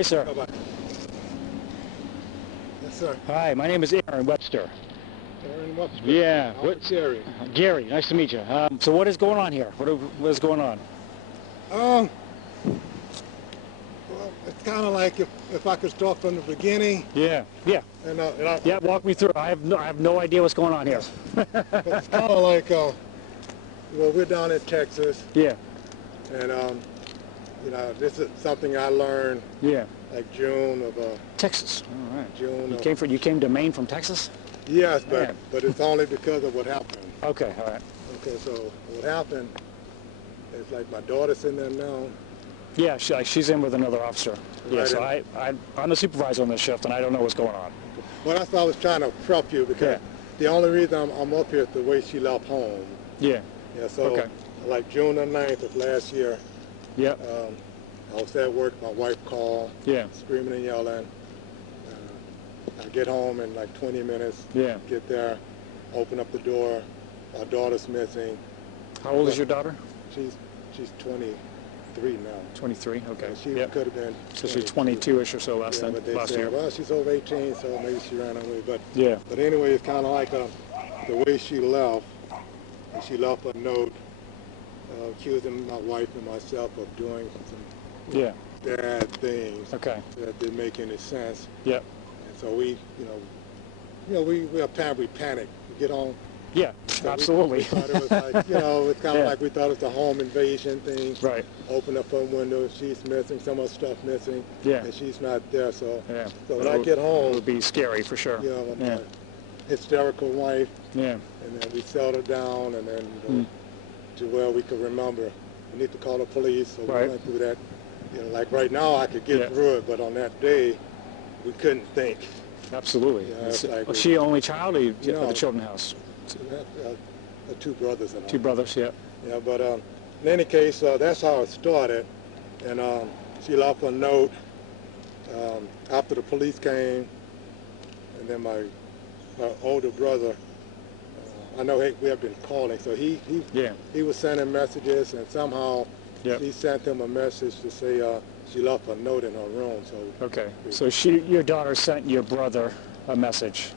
Hi, sir. Bye-bye. Yes, sir. Hi, my name is Aaron Webster. Aaron Webster. Yeah. What? Gary. Gary, nice to meet you. So what is going on here? What is going on? Well, it's kind of like if I could start from the beginning. Yeah. Yeah, walk me through. I have no idea what's going on here. It's kind of like, well, we're down in Texas. Yeah. And, this is something I learned. Yeah. Like June of Texas. All right. June. You came to Maine from Texas? Yes, but it's only because of what happened. Okay. All right. Okay, so what happened is like my daughter's sitting there now. Yeah, she's in with another officer. Right. Yeah, so I'm the supervisor on this shift, and I don't know what's going on. Well, that's why I was trying to prep you, because the only reason I'm up here is the way she left home. Yeah. Yeah, so like June the 9th of last year, yeah. I was at work, my wife called, screaming and yelling. I get home in like 20 minutes, get there, open up the door, our daughter's missing. How old is your daughter? She's 23 now. 23, okay. She could have been. So she's 22-ish or so last year. Well, she's over 18, so maybe she ran away. But anyway, it's kind of like the way she left. She left a note accusing my wife and myself of doing some bad things that didn't make any sense. Yeah. And so we apparently panicked. We get on. Yeah, so absolutely. We thought it was like, it's kind of like we thought it was a home invasion thing. Right. Open up her window, she's missing, some of her stuff missing, and she's not there. So, so when I get home, it would be scary for sure. My hysterical wife. Yeah. And then we settled down, and then to where we could remember, we need to call the police. So we went through that. Like right now, I could get through it, but on that day, we couldn't think. Absolutely. Was she only child, or at the children's house? Two brothers and all. Two brothers, yeah. Yeah, but in any case, that's how it started. And she left a note after the police came, and then my older brother, I know we have been calling, so he was sending messages, and somehow she sent him a message to say she left a note in her room. So your daughter sent your brother a message.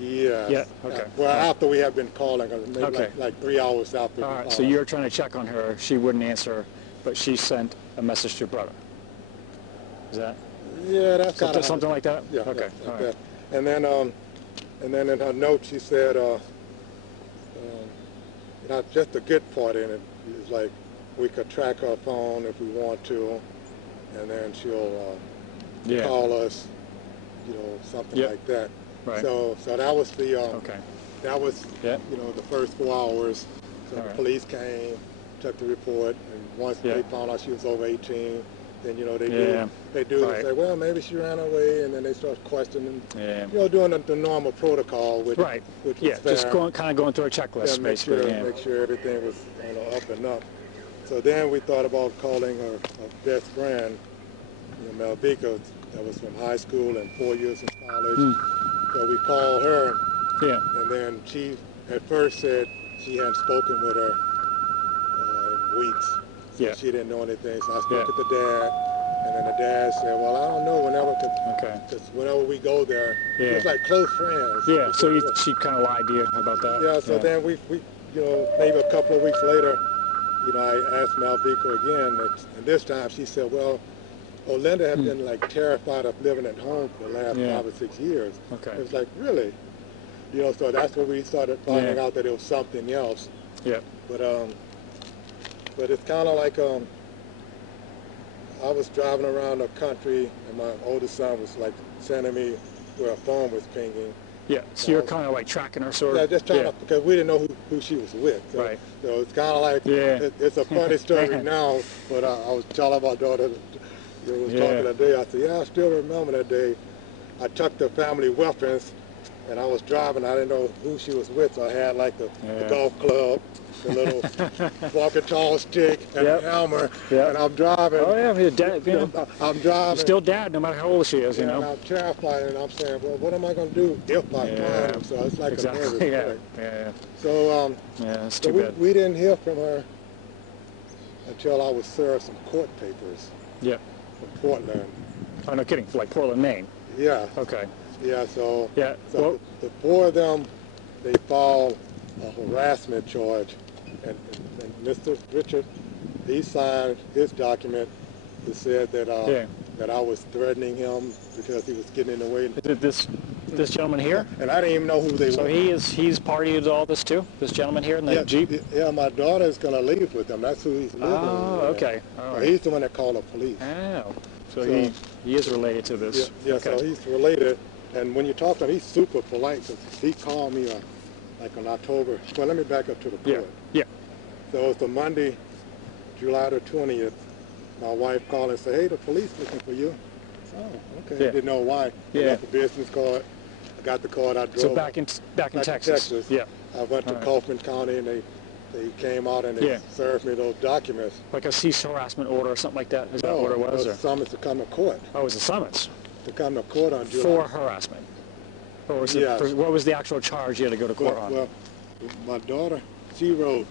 Yes. Yeah. Okay. Well, after we have been calling, maybe like 3 hours after. All right. So you're trying to check on her. She wouldn't answer, but she sent a message to your brother. Is that? Yeah, that's something like that. Yeah. Okay. All right. And then in her note she said, not just the good part in it is like we could track her phone if we want to, and then she'll call us, something like that. Right. So that was the that was the first 4 hours. So the police came, took the report, and once they found out she was over 18, then they say, well, maybe she ran away, and then they start questioning, doing the normal protocol, which was fair. Just kind of going through a checklist, basically. Make sure everything was up and up. So then we thought about calling her best friend, Malvika, that was from high school and 4 years in college. So we called her, and then she at first said she hadn't spoken with her in weeks. So she didn't know anything. So I spoke with the dad, and then the dad said, well, I don't know, whenever we go there, it's like close friends. Yeah, so she kind of lied to you about that? Yeah, so then we maybe a couple of weeks later, I asked Malvika again, and this time she said, well, Linda had been like terrified of living at home for the last 5 or 6 years. Okay. It was like, really? So that's when we started finding out that it was something else. Yeah. But it's kind of like I was driving around the country, and my oldest son was like sending me where a phone was pinging. Yeah, so you're kind of like tracking her, sort of? Yeah, just trying to, because we didn't know who she was with. So, so it's kind of like, it's a funny story now, but I was telling my daughter, was talking that day, I said, I still remember that day. I took the family weapons, and I was driving, I didn't know who she was with, so I had like the golf club, the little walking tall stick, and a hammer, and I'm driving. Oh yeah, your dad, I'm driving. You're still dad, no matter how old she is, And I'm terrified, and I'm saying, well, what am I going to do if I find him? So it's like a nervous wreck. So, that's too bad. We didn't hear from her until I was served some court papers. Yeah. Portland. Oh, no kidding. Like Portland, Maine. Yeah. Okay. Yeah. So. Yeah. So Well, the four of them, they filed a harassment charge, and Mr. Richard, he signed his document that said that yeah. that I was threatening him because he was getting in the way. Is it this gentleman here? And I didn't even know who they So were. he's party to all this too? This gentleman here in the Jeep? Yeah, my daughter's gonna leave with them. That's who he's living with. Oh, okay. All right. He's the one that called the police. Oh. So he is related to this. Yeah, Okay. so he's related. And when you talk to him, he's super polite because he called me like on October. Well, let me back up to the Yeah. court. Yeah. So it's the Monday, July the 20th. My wife called and said, "Hey, the police looking for you." Oh, okay. Yeah. I didn't know why. Yeah. I got the business card. I got the card. I drove. So back in Texas. Yeah. I went to All right. Kaufman County and they came out and they served me those documents. Like a cease harassment order or something like that? Is that what it was? It was a summons to come to court. Oh, it was a summons To come to court on July. for harassment. Or was it Yes. what was the actual charge you had to go to court on? Well, my daughter, she wrote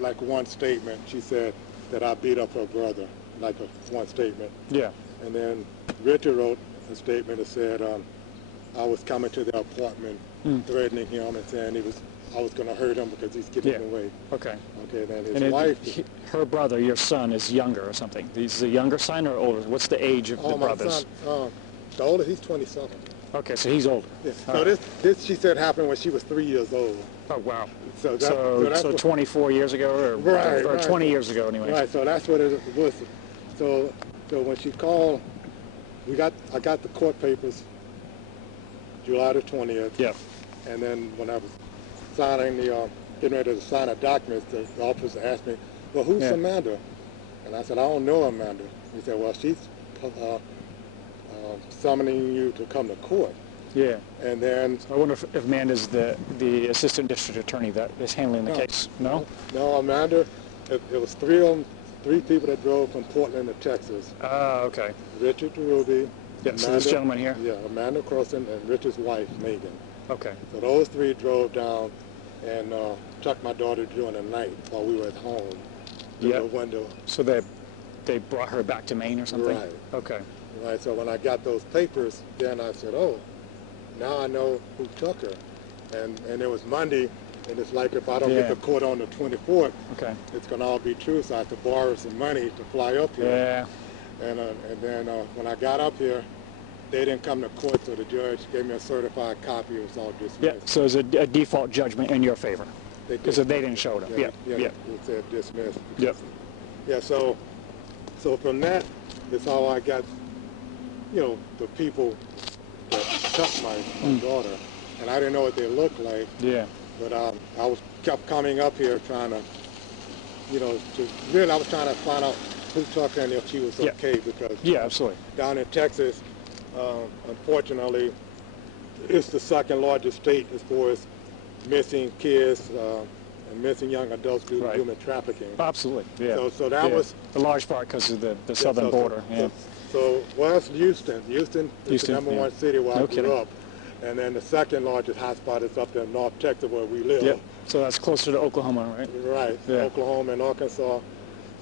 like one statement. She said that I beat up her brother, like one statement. Yeah. And then Richard wrote a statement that said I was coming to the apartment threatening him and saying I was going to hurt him because he's getting in the way. Okay. Okay, then his And wife... her brother, your son, is younger or something. Is the younger son or older? What's the age of the brothers? My son, the oldest, he's 27. Okay, so he's older. Yeah. So this, she said, happened when she was 3 years old. Oh, wow. So, So 24 years ago or 20 years ago anyway. Right, so that's what it was. So when she called, I got the court papers July the 20th. Yeah. And then when I was getting ready to sign a document, the officer asked me, "Well, who's Amanda?" And I said, "I don't know Amanda." He said, "Well, she's summoning you to come to court." Yeah. And then... I wonder if Amanda's the assistant district attorney that is handling the case. No? No, Amanda, it was three people that drove from Portland to Texas. Ah, okay. Richard Ruby. Yeah, so this gentleman here? Yeah, Amanda Croson and Richard's wife, Megan. Okay. So those three drove down and took my daughter during the night while we were at home through the window. So they brought her back to Maine or something? Right. Okay. Right, so when I got those papers, then I said, oh, now I know who took her. And it was Monday, and it's like if I don't get to court on the 24th, it's going to all be true, so I have to borrow some money to fly up here. Yeah. And then when I got up here, they didn't come to court, so the judge gave me a certified copy. It was all dismissed. Yeah, so it's a default judgment in your favor because they didn't show up. Yeah. It said dismissed. Yep. Yeah, so from that is how I got, the people that took my daughter. And I didn't know what they looked like. Yeah. But I kept coming up here trying to, I was trying to find out who took her and if she was okay, because absolutely. Down in Texas, unfortunately, it's the second largest state as far as missing kids and missing young adults due to human trafficking. Absolutely, yeah. So that was a large part because of the southern border. So West Houston is the number one city where I grew up. And then the second largest hotspot is up there in North Texas where we live. Yep. So that's closer to Oklahoma, right? Right, Yeah. Oklahoma and Arkansas.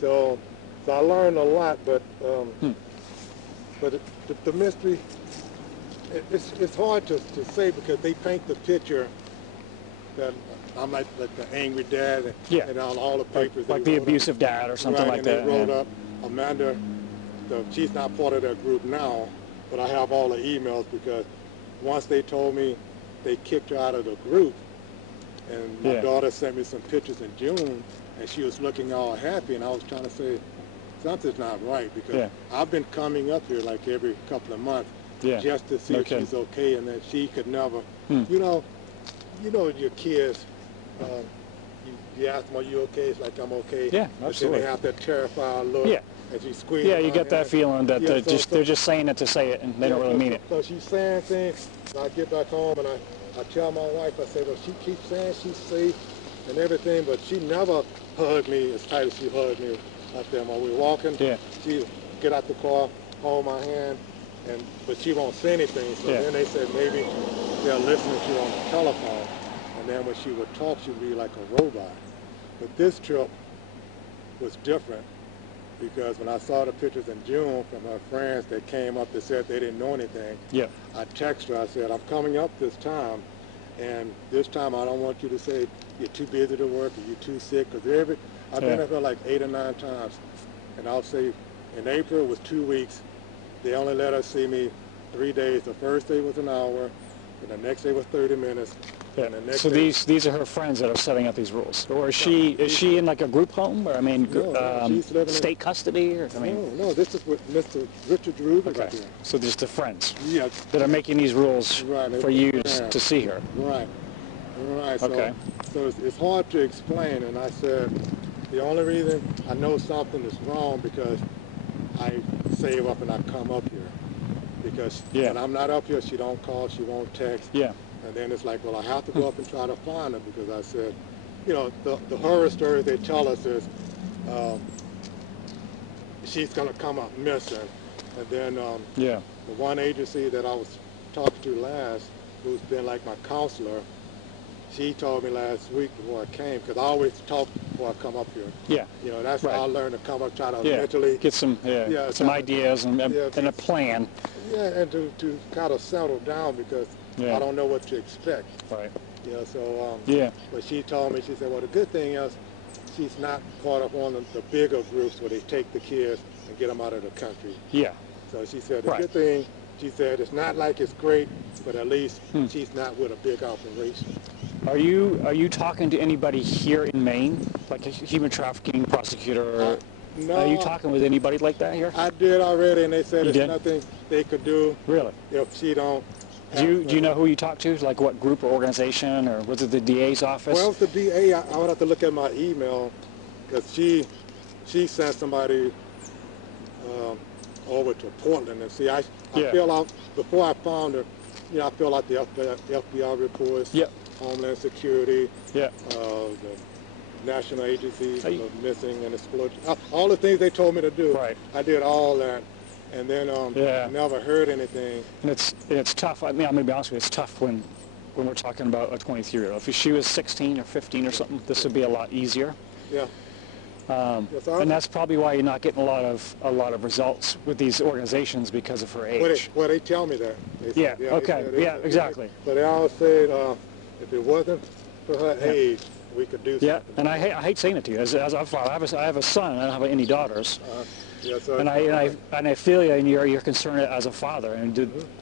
So I learned a lot, but the mystery, it's hard to say because they paint the picture that I'm like the angry dad and on all the papers. Like the abusive dad or something like that. And they wrote up Amanda, she's not part of that group now, but I have all the emails because once they told me they kicked her out of the group, and my daughter sent me some pictures in June, and she was looking all happy, and I was trying to say, something's not right, because I've been coming up here like every couple of months just to see if she's okay, and then she could never, you know your kids, you ask them, are you okay? It's like, I'm okay. Yeah, absolutely. But then they have that terrified look. Yeah. And she squeezed you get that feeling that they're just saying it to say it, and they don't really mean it. So she's saying things, and I get back home, and I tell my wife, I say, well, she keeps saying she's safe and everything, but she never hugged me as tight as she hugged me up there. While we were walking, she get out the car, hold my hand, but she won't say anything. So then they said maybe they're listening to you on the telephone, and then when she would talk, she would be like a robot. But this trip was different because when I saw the pictures in June from her friends that came up that said they didn't know anything, Yeah. I texted her, I said, I'm coming up this time, and this time I don't want you to say you're too busy to work or you're too sick, because I've been up there like 8 or 9 times, and I'll say in April it was 2 weeks. They only let us see me 3 days. The first day was an hour, and the next day was 30 minutes. Yeah. And the next So day, these are her friends that are setting up these rules, or is she in like a group home, or I mean, no, she's living in state custody, or I mean? no, this is with Mr. Richard Rubin Okay. right there. So just the friends Yeah. that are making these rules Right, for you yeah. to see her. Right. Right. Okay. So it's hard to explain, and I said the only reason I know something is wrong because I save up and I come up here. Because when I'm not up here, she don't call, she won't text. Yeah. And then it's like, well, I have to go up and try to find her because I said, you know, the horror stories they tell us is she's going to come up missing. And then the one agency that I was talking to last, who's been like my counselor, she told me last week before I came, because I always talk before I come up here. Yeah. You know, that's how I learned to come up, try to Yeah. mentally Get some some ideas and a plan. Yeah, and to kind of settle down because I don't know what to expect. Right. You know, so Yeah. but she told me, she said, well, the good thing is she's not part of one of the bigger groups where they take the kids and get them out of the country. Yeah. So she said the good thing, she said, it's not like it's great, but at least she's not with a big operation. Are you talking to anybody here in Maine, like a human trafficking prosecutor? No. Are you talking with anybody like that here? I did already, and they said You there's did? nothing they could do. Really? If she don't. Do you know who you talked to? Like what group or organization, or was it the DA's office? Well, it's the DA. I would have to look at my email because she sent somebody over to Portland, and see, I fill out before I found her. You know, I fill out the FBI reports. Yep. Homeland Security. Yeah. The National Agency of Missing and Exploitation. All the things they told me to do. Right. I did all that, and then I never heard anything. And it's tough. I mean, I'm gonna be honest with you. It's tough when we're talking about a 23-year-old. If she was 16 or 15 or something, this would be a lot easier. Yeah. And that's probably why you're not getting a lot of results with these organizations because of her age. Well, they tell me that. They said, Exactly. So they always said if it wasn't for her age, we could do something. Yeah, and I hate saying it to you. As a father, I have a son. I don't have any daughters. And I feel you, and you're concerned as a father, and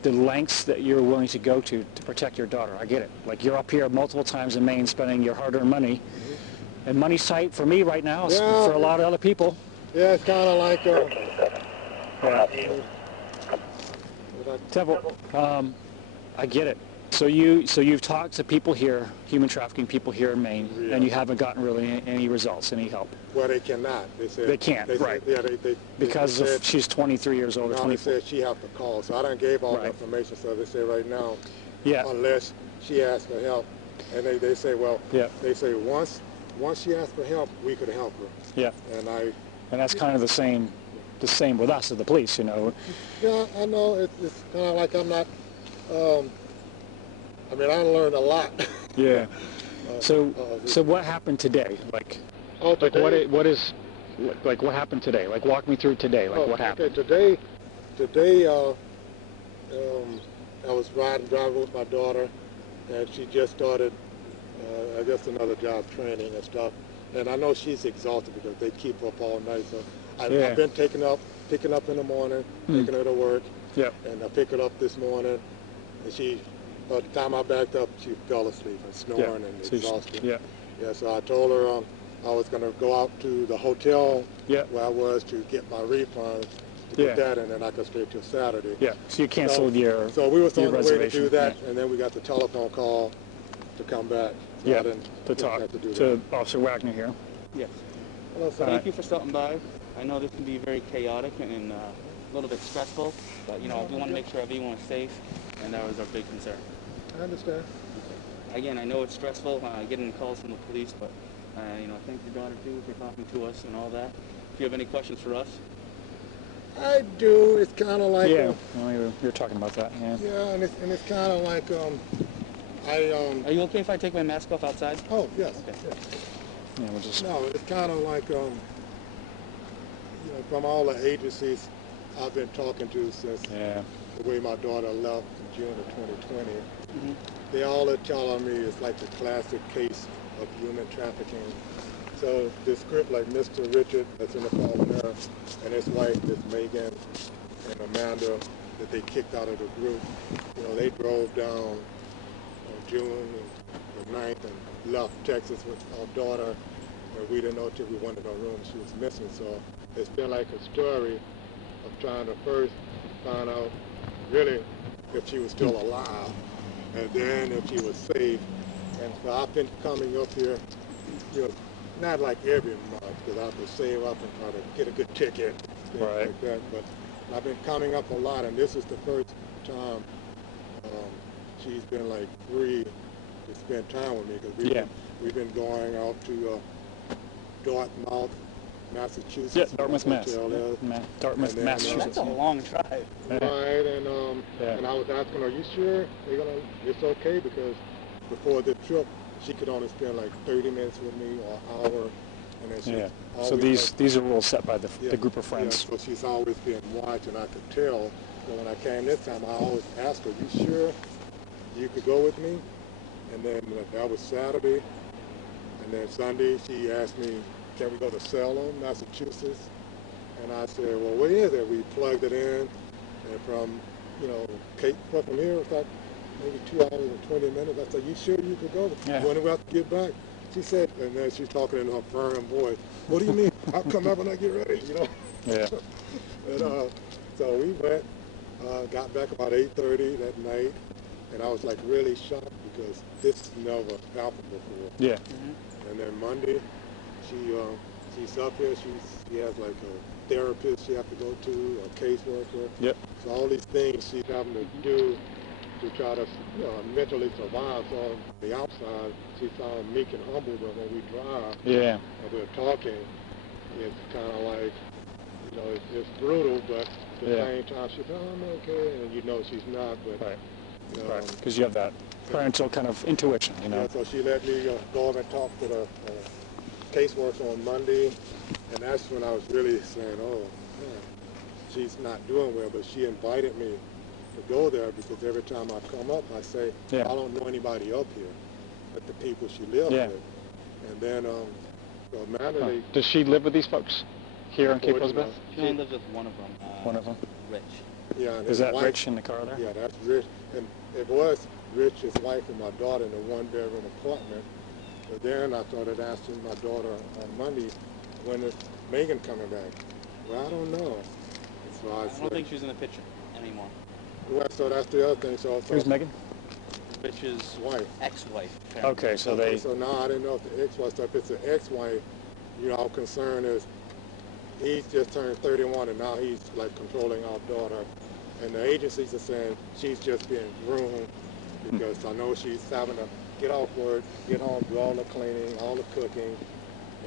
the lengths that you're willing to go to protect your daughter. I get it. Like you're up here multiple times in Maine, spending your hard-earned money. And money's tight for me right now, for a lot of other people. Yeah, it's kind of like... Temple, I get it. So you've talked to people here, human trafficking people here in Maine, and you haven't gotten really any results, any help. Well, they cannot. They said they can't, right? Because she's 23 years old or 24. They said she have to call, so I done gave all the information. So they say right now, unless she asks for help, and they say, well, they say once she asks for help, we could help her. Yeah. And that's kind of the same with us as the police, you know. Yeah, I know. It's kind of like I'm not. I mean, I learned a lot. Yeah. So what happened today? Like what happened today? Like walk me through today. Like what happened? Today, I was driving with my daughter, and she just started, I guess, another job training and stuff. And I know she's exhausted because they keep her up all night. So I've been picking up in the morning, taking her to work. Yeah. And I picked her up this morning, and by the time I backed up, she fell asleep and snoring and exhausted. Yeah. Yeah. So I told her I was going to go out to the hotel where I was to get my refund. Put that in, and I could stay till Saturday. Yeah. So you canceled your So we was on the way to do that, yeah. and then we got the telephone call to come back. So to talk to Officer Wagner here. Yes. Hello, sir. Thank you for stopping by. I know this can be very chaotic and a little bit stressful, but we want to make sure everyone is safe, and that was our big concern. I understand. Okay. Again, I know it's stressful getting calls from the police, but thank your daughter too for talking to us and all that. If you have any questions for us. I do. It's kind of like you're talking about that. Yeah. Yeah, and it's kind of like Are you okay if I take my mask off outside? Oh yes. Okay. Yeah. Yeah, we'll just. No, it's kind of like from all the agencies I've been talking to since Yeah. the way my daughter left in June of 2020, they all are telling me it's like the classic case of human trafficking. So this group like Mr. Richard that's in the phone there and his wife, Miss Megan and Amanda, that they kicked out of the group, they drove down on June the 9th and left Texas with our daughter, and we didn't know till we went in our room she was missing. So it's been like a story of trying to first find out really if she was still alive, and then if she was safe. And so I've been coming up here, not like every month, because I have to save up and try to get a good ticket, things Right. like that. But I've been coming up a lot, and this is the first time she's been like free to spend time with me, because we've been going out to Dartmouth, Massachusetts. Yeah, Dartmouth, Mass. Hotel is. Dartmouth, And then, Massachusetts. That's a long drive. Right, and I was asking her, are you sure it's okay? Because before the trip, she could only spend like 30 minutes with me or an hour. And then she's So these are rules set by the group of friends. Yeah, so she's always been watched, and I could tell. So when I came this time, I always asked her, you sure you could go with me? And then that was Saturday. And then Sunday, she asked me, can we go to Salem, Massachusetts? And I said, well, where is it? We plugged it in, and from here, it's like maybe 2 hours and 20 minutes. I said, you sure you could go? Yeah. When do we have to get back? She said, and then she's talking in her firm voice, what do you mean? I'll come up when I get ready, Yeah. And so we went, got back about 8:30 that night, and I was like really shocked because this never happened before. Yeah. And then Monday, she's up here. She has like a therapist she has to go to, a caseworker. Yep. So all these things she's having to do to try to mentally survive. So on the outside, she sounds meek and humble, but when we drive and we're talking, it's kind of like, it's brutal, but at the same time, she's, oh, I'm okay, and she's not. But right. Because you have that parental kind of intuition, Yeah, so she let me go over and talk to the caseworker on Monday, and that's when I was really saying, oh, man, she's not doing well, but she invited me to go there because every time I come up, I say, I don't know anybody up here but the people she lives with. And then, so Amanda, Does she live with these folks here in Cape Elizabeth? She only lives with one of them. One of them? Rich. Yeah. And Is that wife, Rich in the car there? Yeah, that's Rich. And it was Rich, his wife, and my daughter in a one-bedroom apartment. But then I started asking my daughter on Monday, when is Megan coming back? Well, I don't know. So I don't think she's in the picture anymore. Well, so that's the other thing. So Who's Megan? Rich's wife. Ex-wife. Okay, so they... So now I didn't know if the ex-wife stuff. It's an ex-wife. Our concern is he's just turned 31 and now he's like controlling our daughter. And the agencies are saying she's just being groomed because I know she's having to get off work, get home, do all the cleaning, all the cooking.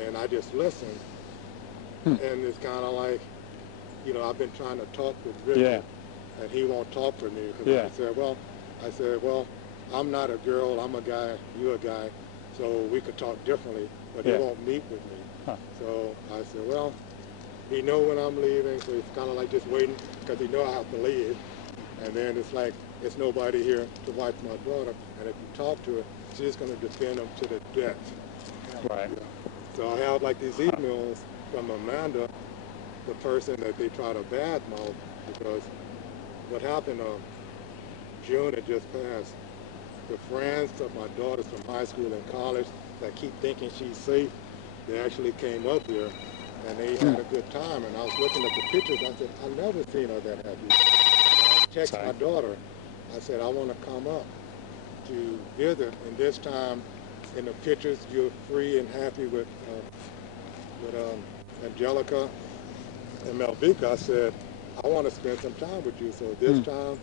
And I just listen. And it's kind of like, I've been trying to talk with Richard. And he won't talk to me because I said, well, I'm not a girl, I'm a guy, you're a guy, so we could talk differently, but he won't meet with me. So I said, well, he know when I'm leaving, so he's kind of like just waiting because he know I have to leave. And then it's like, there's nobody here to watch my daughter, and if you talk to her, she's going to defend him to the death. Right. So I have like these emails from Amanda, the person that they try to badmouth, because what happened June had just passed. The friends of my daughters from high school and college that keep thinking she's safe, they actually came up here and they had a good time. And I was looking at the pictures. I said, I've never seen her that happy. I texted my daughter. I said, I want to come up to visit. And this time, in the pictures, you're free and happy with Angelica and Melvika. I said, I want to spend some time with you. So this time,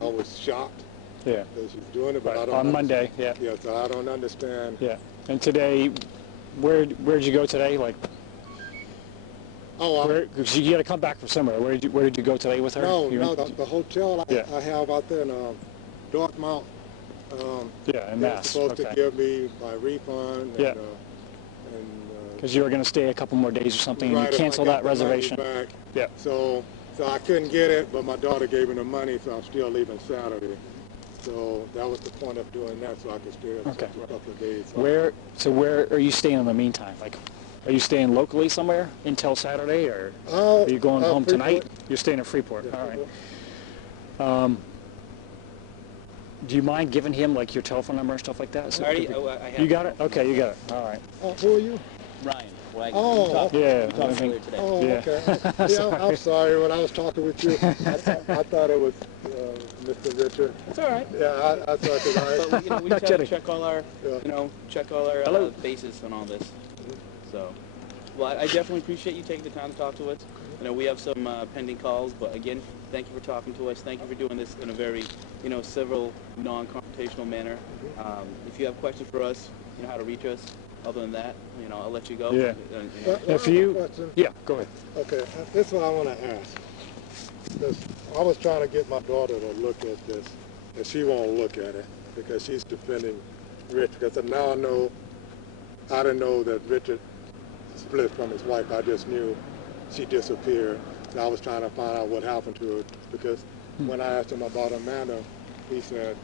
I was shocked that she's doing it, but I don't on Monday, Yeah, so I don't understand. Yeah. And today, where'd you go today? Like, cause you got to come back from somewhere. Where did you go today with her? No, the hotel I have out there in Dartmouth. And they're Mass. supposed to give me my refund. And Because you were going to stay a couple more days or something, Right, and if you I cancel got that the money reservation. back. Yeah. So I couldn't get it, but my daughter gave me the money, so I'm still leaving Saturday. So that was the point of doing that, so I could stay up Okay. for a couple of days. Where are you staying in the meantime? Like, are you staying locally somewhere until Saturday, or are you going home tonight? You're staying in Freeport. Yeah, All right. Freeport. Do you mind giving him like your telephone number and stuff like that? So I have you got it? Okay, you got it. All right. Who are you? Ryan Wagner. Oh, We talked yeah. earlier today. Oh, Yeah. okay. Yeah, I'm sorry. When I was talking with you, I thought it was Mr. Richard. It's all right. Yeah, I thought that But we Not try to kidding. check all our, Hello. bases on all this. So, well, I definitely appreciate you taking the time to talk to us. We have some pending calls, but again, thank you for talking to us. Thank you for doing this in a very, civil, non-confrontational manner. If you have questions for us, you know how to reach us. Other than that, I'll let you go. Yeah. If I have you, a question. yeah, go ahead. Okay, this is what I want to ask. This, I was trying to get my daughter to look at this, and she won't look at it because she's defending Rich. Because now I didn't know that Richard split from his wife. I just knew she disappeared. So I was trying to find out what happened to her because when I asked him about Amanda, he said,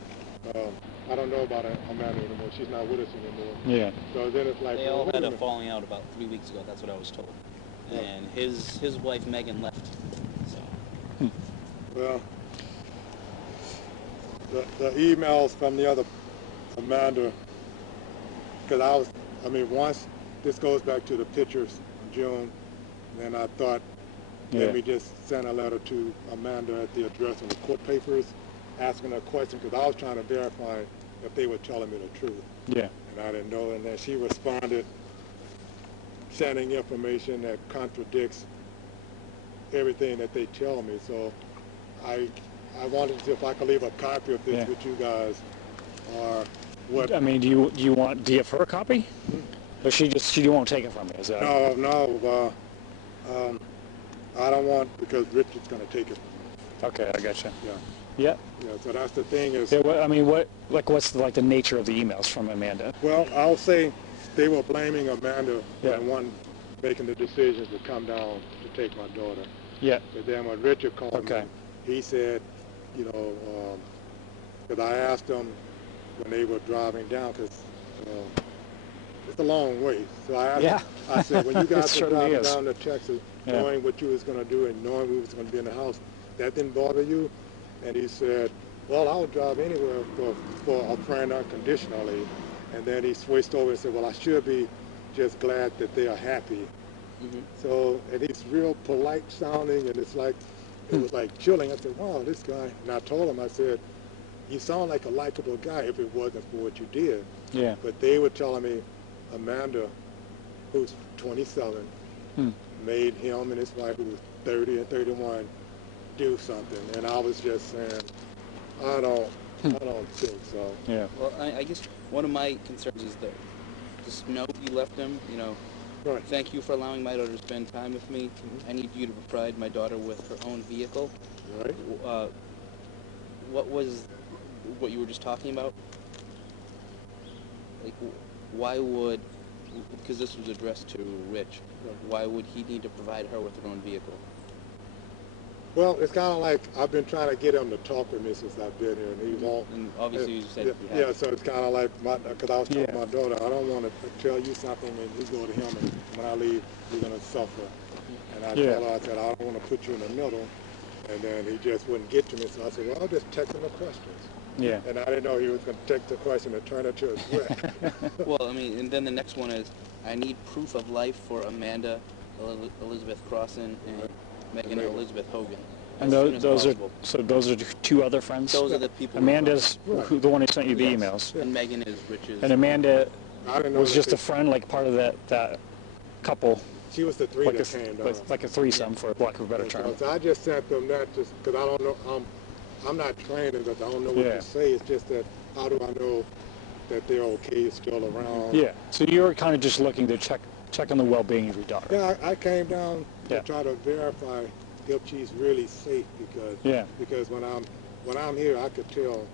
I don't know about Amanda anymore. She's not with us anymore. Yeah. So then it's like, They well, all wait had a minute. falling out about 3 weeks ago. That's what I was told. Yeah. And his wife Megan left. So. Well, the emails from the other Amanda, because once this goes back to the pictures in June, then I thought, let me just send a letter to Amanda at the address of the court papers, asking her a question, because I was trying to verify if they were telling me the truth. Yeah. And I didn't know, and then she responded, sending information that contradicts everything that they tell me. So I wanted to see if I could leave a copy of this with you guys, or what. I mean, do you have her a copy? Or she won't take it from me? Is that? No. I don't want, because Richard's going to take it. Okay, I gotcha. Yeah. Yeah. Yeah. So that's the thing is. Yeah. What's the nature of the emails from Amanda? Well, I'll say they were blaming Amanda for Yeah. the one making the decision to come down to take my daughter. Yeah. But then when Richard called me, he said, because I asked them when they were driving down, because it's a long way. So I said, when you guys were driving down to Texas, knowing what you was going to do and knowing we was going to be in the house, that didn't bother you? And he said, well, I'll drive anywhere for a friend unconditionally. And then he switched over and said, well, I should be just glad that they are happy. Mm-hmm. So, and he's real polite sounding, and it's like, it was like chilling. I said, wow, this guy. And I told him, I said, you sound like a likable guy if it wasn't for what you did. Yeah. But they were telling me Amanda, who's 27, made him and his wife, who was 30 and 31, do something. And I was just saying, I don't think so. Yeah. Well, I guess one of my concerns is that just note you left him, Right. Thank you for allowing my daughter to spend time with me. I need you to provide my daughter with her own vehicle. Right. What was what you were just talking about? Like, why would, because this was addressed to Rich, why would he need to provide her with her own vehicle? Well, it's kind of like I've been trying to get him to talk with me since I've been here, and he won't. And obviously you said yeah, so it's kind of like, because I was telling my daughter, I don't want to tell you something and you go to him, and when I leave, you're going to suffer. And I told her, I said, I don't want to put you in the middle. And then he just wouldn't get to me, so I said, well, I'll just text him the questions. Yeah. And I didn't know he was going to take the question and turn it to a threat. Well, and then the next one is, I need proof of life for Amanda Elizabeth Crossan and Megan Elizabeth Hogan. And those are two other friends? Those are the people. Amanda's the one who sent you the emails. And Megan is Rich's. And Amanda was just a friend, like part of that couple. She was the three that came down. Like a threesome, for lack of a better term. So I just sent them that just because I don't know, I'm not trained in that, I don't know what to say. It's just that, how do I know that they're okay, still around? Yeah, so you were kind of just looking to check on the well-being of your daughter. Yeah, I came down to try to verify if she's really safe, because when I'm here, I could tell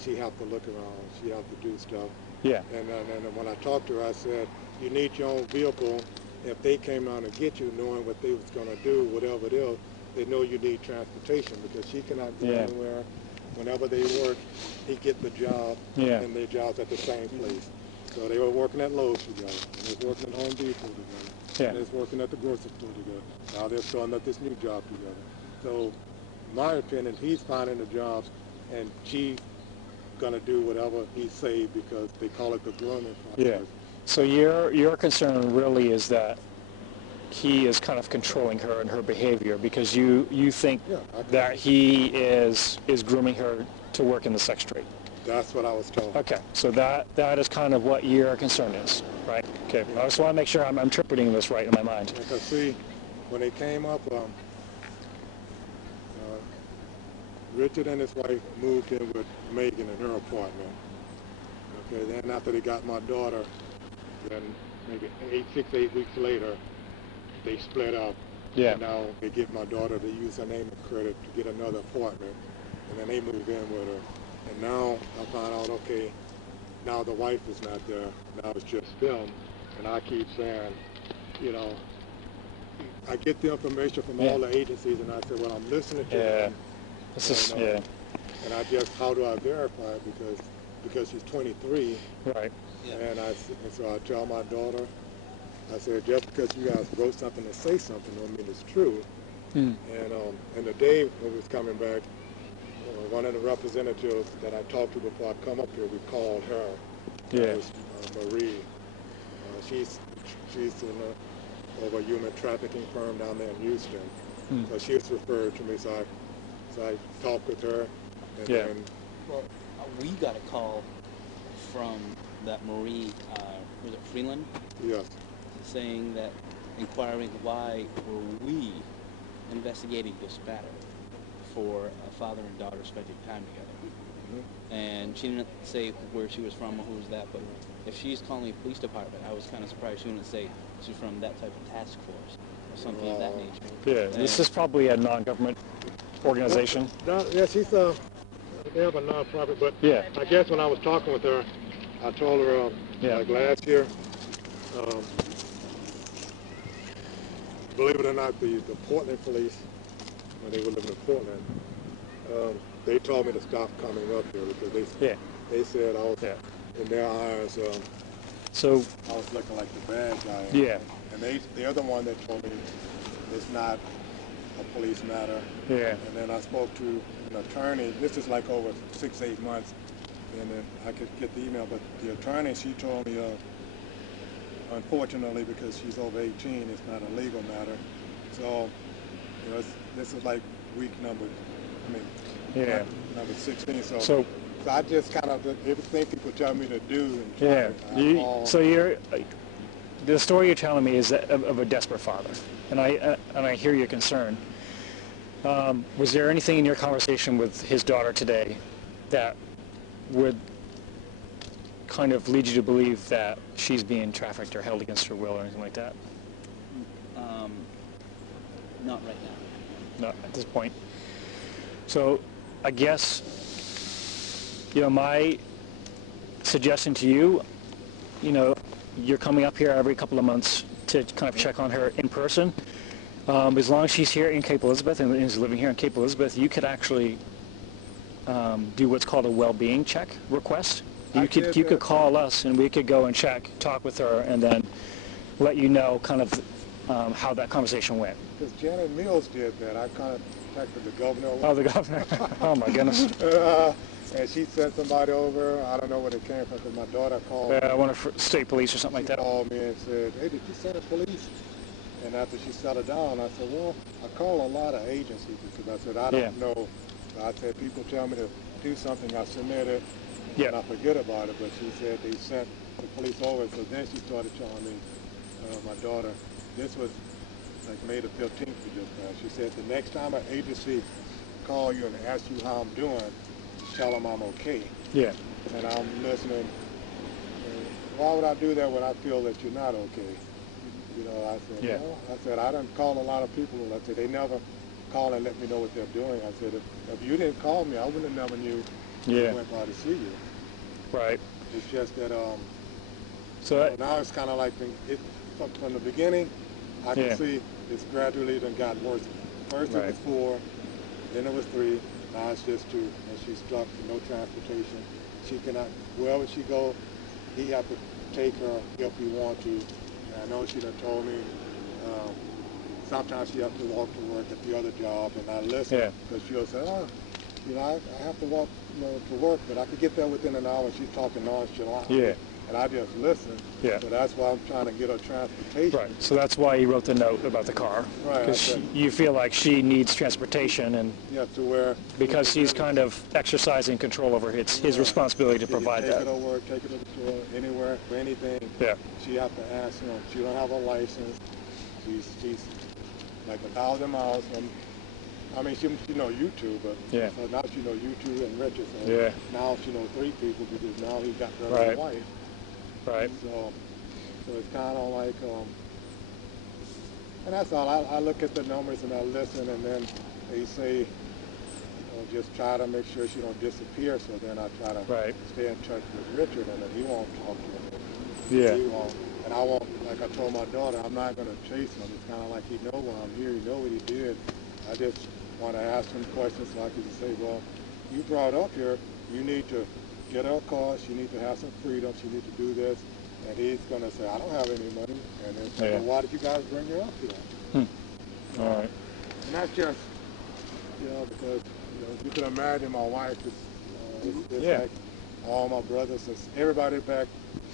she have to look around, she have to do stuff. Yeah. And when I talked to her, I said, you need your own vehicle. If they came down to get you, knowing what they was going to do, whatever it is, they know you need transportation because she cannot go Yeah. anywhere. Whenever they work, he get the job, Yeah. and their jobs at the same place. So they were working at Lowe's together, and they were working at Home Depot together, Yeah. and they was working at the grocery store together. Now they're starting up this new job together. So, in my opinion, he's finding the jobs, and she's gonna do whatever he say because they call it the grooming process. Yeah. So your concern really is that he is kind of controlling her and her behavior because you think Yeah, that he is grooming her to work in the sex trade. That's what I was told. Okay, so that is kind of what your concern is, right? Okay, I just want to make sure I'm interpreting this right in my mind. Because see, when they came up, Richard and his wife moved in with Megan in her apartment. Okay, then after they got my daughter, then maybe 8 weeks later, they split up. Yeah. And now they give my daughter to use her name and credit to get another apartment, and then they move in with her. And now I found out, okay, now the wife is not there. Now it's just them. And I keep saying, you know, I get the information from all the agencies, and I said, well, I'm listening to them. This is, And I just, how do I verify it? Because she's 23. Right. Yeah. And so I tell my daughter, I said, just because you guys wrote something to say something don't mean it's true. And the day when we was coming back, one of the representatives that I talked to before I come up here, we called her. Yeah. That was Marie. She's of a human trafficking firm down there in Houston. So she was referred to me, so I talked with her. And then, well, we got a call from that Marie, was it Freeland? Yes. Saying that, inquiring why were we investigating this matter for a father and daughter spending time together. And she didn't say where she was from or who was that, but if she's calling the police department, I was kind of surprised she wouldn't say she's from that type of task force or something of that nature. Yeah, this is probably a non-government organization. Yeah, she's they have a non-profit, but Yeah. I guess when I was talking with her, I told her like last year, believe it or not, the Portland police, when they were living in Portland, they told me to stop coming up here because they said I was in their eyes. So I was looking like the bad guy. Yeah. And they're the one that told me it's not a police matter. Yeah. And then I spoke to an attorney. This is like over 6-8 months, and then I could get the email. But the attorney, she told me, unfortunately, because she's over 18, it's not a legal matter. So, you know, this is like week number 16. So I just kind of, everything people tell me to do. And so the story you're telling me is of a desperate father, and I hear your concern. Was there anything in your conversation with his daughter today that would kind of lead you to believe that she's being trafficked or held against her will or anything like that? Not right now. Not at this point. So I guess, you know, my suggestion to you, you know, you're coming up here every couple of months to kind of check on her in person. As long as she's here in Cape Elizabeth and is living here in Cape Elizabeth, you could actually do what's called a well-being check request. You could call us and we could go and check, talk with her, and then let you know kind of how that conversation went. Because Janet Mills did that. I contacted the governor. Oh, the governor. Oh, my goodness. And she sent somebody over. I don't know where they came from because my daughter called me. I wonder for state police or something like that. She called me and said, hey, did you send the police? And after she settled down, I said, well, I call a lot of agencies because I said, I don't know. I said, people tell me to do something, I submit it, and I forget about it. But she said they sent the police over. So then she started telling me, my daughter, this was like May the 15th we just passed. She said, the next time an agency call you and ask you how I'm doing, tell them I'm okay. Yeah. And I'm listening. Why would I do that when I feel that you're not okay? You know, I said, well, I said, I done call a lot of people. I said, they never call and let me know what they're doing. I said, if you didn't call me, I wouldn't have never knew I went by to see you. Right. It's just that So now it's kind of like from the beginning. I can see it's gradually done got worse. First it was 4, then it was 3. Now it's just 2, and she's stuck with no transportation. She cannot, wherever she go, he have to take her if he want to. And I know she done told me sometimes she have to walk to work at the other job, and I listen because she'll say, oh, you know, I have to walk, you know, to work, but I could get there within an hour. She's talking nonchalant. Yeah. And I just listen. Yeah. So that's why I'm trying to get her transportation. Right. So that's why you wrote the note about the car. Right. Because you feel like she needs transportation, and to where because he's kind of exercising control over his responsibility to provide that. Take her to work, take her to the store, anywhere, for anything. Yeah. She have to ask, you know, she don't have a license. She's like 1,000 miles from. I mean, she know you two, but so now she know you two and Richard. So now she know 3 people because now he got rid of his wife. Right. So it's kind of like, and that's all. I look at the numbers and I listen, and then they say, you know, just try to make sure she don't disappear. So then I try to stay in touch with Richard, and then he won't talk to her. Yeah. He won't, and I won't. Like I told my daughter, I'm not going to chase him. It's kind of like he know why I'm here. He know what he did. I just want to ask him questions so I can just say, well, you brought up here. You need to get her a car. She needs to have some freedom. She needs to do this. And he's going to say, I don't have any money. And then say, well, why did you guys bring her up here? All right. And that's just, you know, because, you know, you can imagine my wife is like all my brothers and everybody back.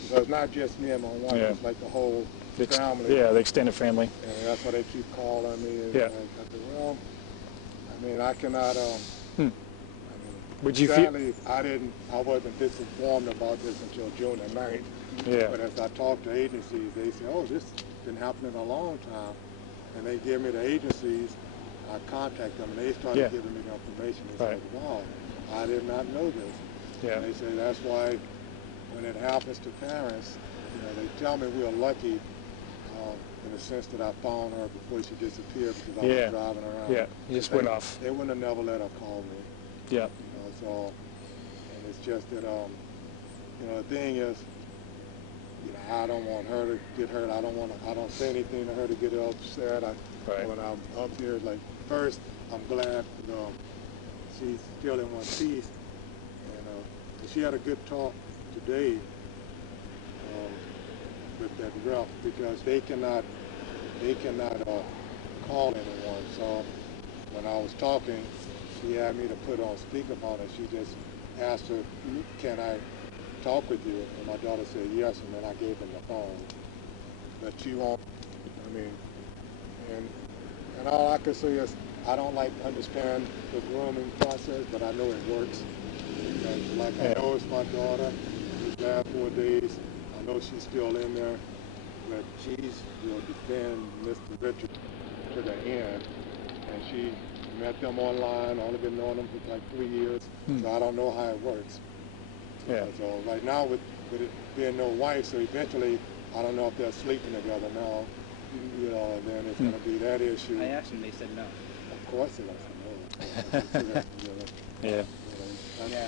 So it's not just me and my wife. It's like the whole family. Yeah, the extended family. And that's why they keep calling me. And I said, well, I mean, I cannot, Would you sadly, I wasn't disinformed about this until June the 9th. Yeah. But as I talk to agencies, they say, oh, this has been happening a long time. And they give me the agencies, I contact them, and they started giving me the information. They said, wow, I did not know this. Yeah. And they say that's why when it happens to parents, you know, they tell me we are lucky in the sense that I found her before she disappeared because I was driving around. Yeah, you just went off. They wouldn't have never let her call me. Yeah. You know, so, and it's just that, you know, the thing is, you know, I don't want her to get hurt. I don't say anything to her to get her upset. When I'm up here, like, first, I'm glad, you know, she's still in one piece. And she had a good talk today with that rep because they cannot call anyone. So when I was talking, she had me to put on speakerphone, and she just asked her, can I talk with you? And my daughter said yes, and then I gave them the phone. But she won't, I mean, and all I can say is I don't like to understand the grooming process, but I know it works. Because like I know it's my daughter, these last 4 days, I know she's still in there, but she's will defend Mr. Richard to the end. And she met them online, only been knowing them for like 3 years, so I don't know how it works. Yeah. So right now with it being no wife, so eventually I don't know if they're sleeping together now, you know, and then it's going to be that issue. I asked them, they said no. Of course it is. Yeah.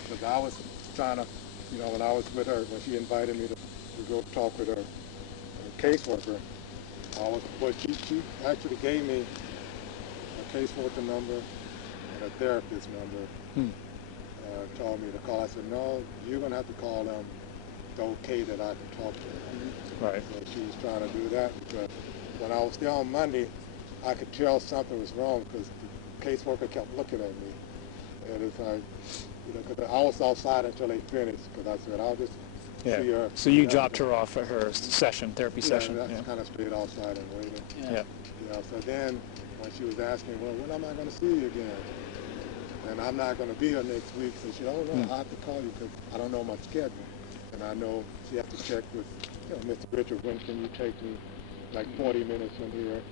Because I was trying to, you know, when I was with her, when she invited me to go talk with her caseworker, she actually gave me a caseworker number and a therapist number. Told me to call. I said, no, you're going to have to call them. It's okay that I can talk to them. Right. So she was trying to do that because when I was there on Monday, I could tell something was wrong because the caseworker kept looking at me. And it's like, you know, because I was outside until they finished because I said, I'll just see her. So you dropped her off at her session, therapy session. Yeah, kind of stayed outside and waited. Yeah. You know, so then when she was asking, well, when am I going to see you again? And I'm not going to be here next week. So she said, oh, no, I have to call you because I don't know my schedule. And I know she has to check with, you know, Mr. Richard, when can you take me, like 40 minutes from here.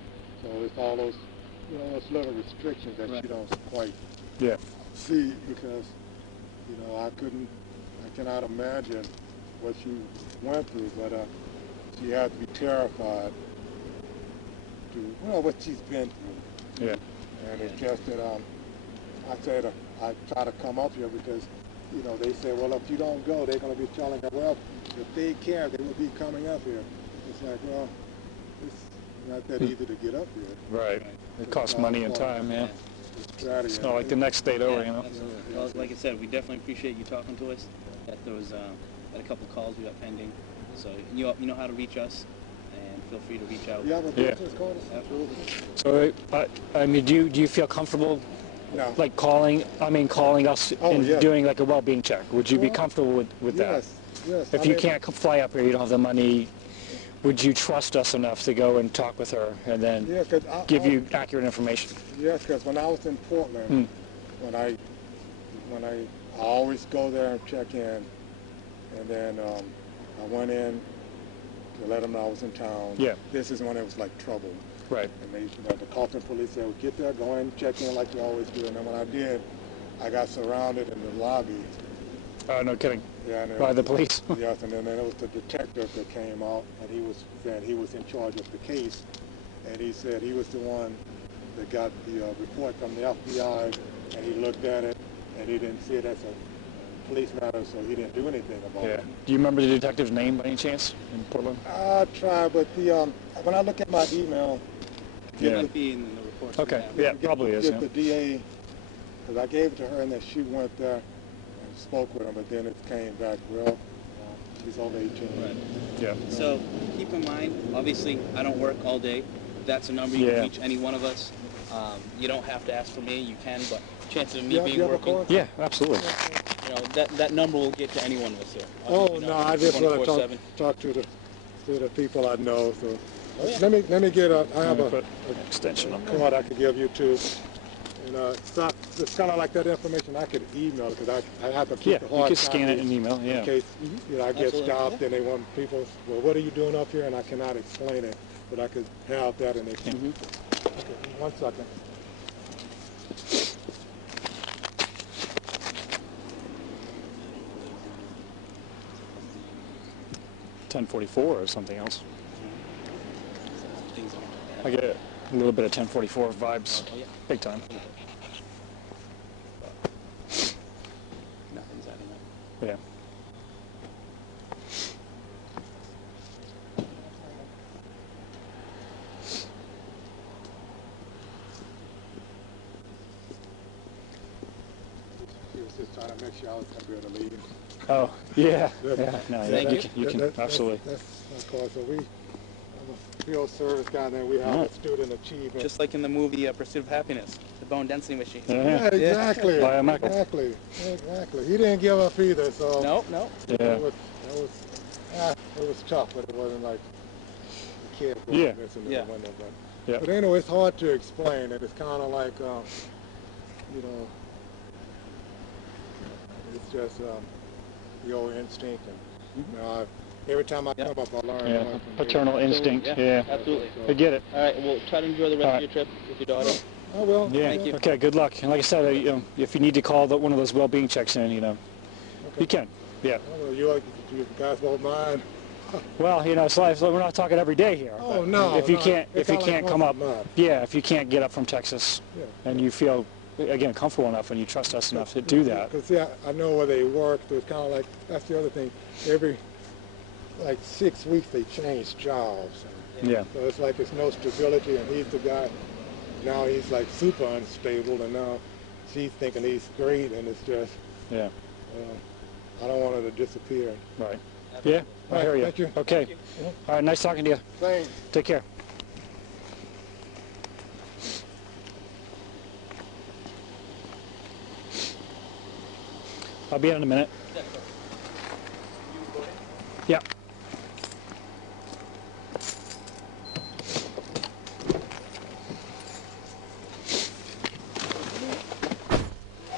So it's all those, you know, those little restrictions that she don't quite see because, you know, I cannot imagine what she went through, but she had to be terrified to, well, what she's been through. Yeah. And it's just that I said I try to come up here because you know, they say, well, if you don't go, they're going to be telling them, well, if they care, they will be coming up here. It's like, well, it's not that easy to get up here. Right. It costs money and time, yeah. It's not like the next state over, you know. Absolutely. Well, like I said, we definitely appreciate you talking to us. That there was a couple calls we got pending, so you know how to reach us, and feel free to reach out. You have a business card? Absolutely. So, I mean, do you feel comfortable, No. like calling us and yes. doing like a well-being check? Would you be comfortable with that? Yes, yes. If you can't fly up here, you don't have the money, would you trust us enough to go and talk with her and then give you accurate information? Yes, because when I was in Portland, when I always go there and check in, and then I went in to let them know I was in town. Yeah. This is when it was like trouble. Right. And they, the Kaufman police said, well, get there, go in, check in like you always do. And then when I did, I got surrounded in the lobby. Oh, no kidding. Yeah, and By the police. Yes, and then it was the detective that came out, and he was saying he was in charge of the case, and he said he was the one that got the report from the FBI, and he looked at it, and he didn't see it as a police matter, so he didn't do anything about it. Do you remember the detective's name by any chance in Portland? I tried, but the when I look at my email, It might be in the reports. Okay. Yeah, probably is. Get the DA, because I gave it to her, and then she went there and spoke with him, but then it came back, well, he's over 18. Right. Yeah. So keep in mind, obviously, I don't work all day. That's a number you can reach any one of us. You don't have to ask for me. You can, but chances of me being working. Yeah, absolutely. You know, that number will get to any one of us here. Oh, no, I just want to talk to the people I know. So let me get I have a extension on card I could give you too. And it's kind of like that information I could email, because I have to keep the hard you could scan it and email, in case I get stopped and they want people, well, what are you doing up here? And I cannot explain it, but I could have that and they can. Okay, 1 second. .1044 or something else. I get a little bit of 1044 vibes, big time. Nothing's adding up. Yeah. He was just trying to make sure I was going to be able to leave him. Oh, yeah. Yeah. No, Thank you can absolutely. That's of course. So I'm a field service guy, and then we have a student achievement. Just like in the movie Pursuit of Happiness, the bone density machine. Yeah, exactly. Biomedical. Exactly. He didn't give up either, so. No. Yeah. It was tough, but it wasn't like a kid missing the window. But anyway, it's hard to explain it. It's kind of like, you know, it's just the old instinct. And you know, every time I come up, I learn. Yeah, paternal instinct. Yeah, absolutely. I get it. All right, well, try to enjoy the rest of your trip with your daughter. I will. Yeah. Thank you. Okay. Good luck. And like I said, you know, if you need to call one of those well-being checks in, you know, you can. Yeah. You guys won't mind. Well, you know, so we're not talking every day here. Oh no. If you can't like come up, if you can't get up from Texas, and you feel again comfortable enough and you trust us enough to do that. Because I know where they work. So it's kind of like, that's the other thing. Every like 6 weeks they change jobs. Yeah. So it's like there's no stability, and he's the guy. Now he's like super unstable, and now she's thinking he's great, and it's just. Yeah. I don't want her to disappear. Right. Yeah. I hear you. Thank you. Okay. All right. Nice talking to you. Thanks. Take care. I'll be in a minute. Yeah.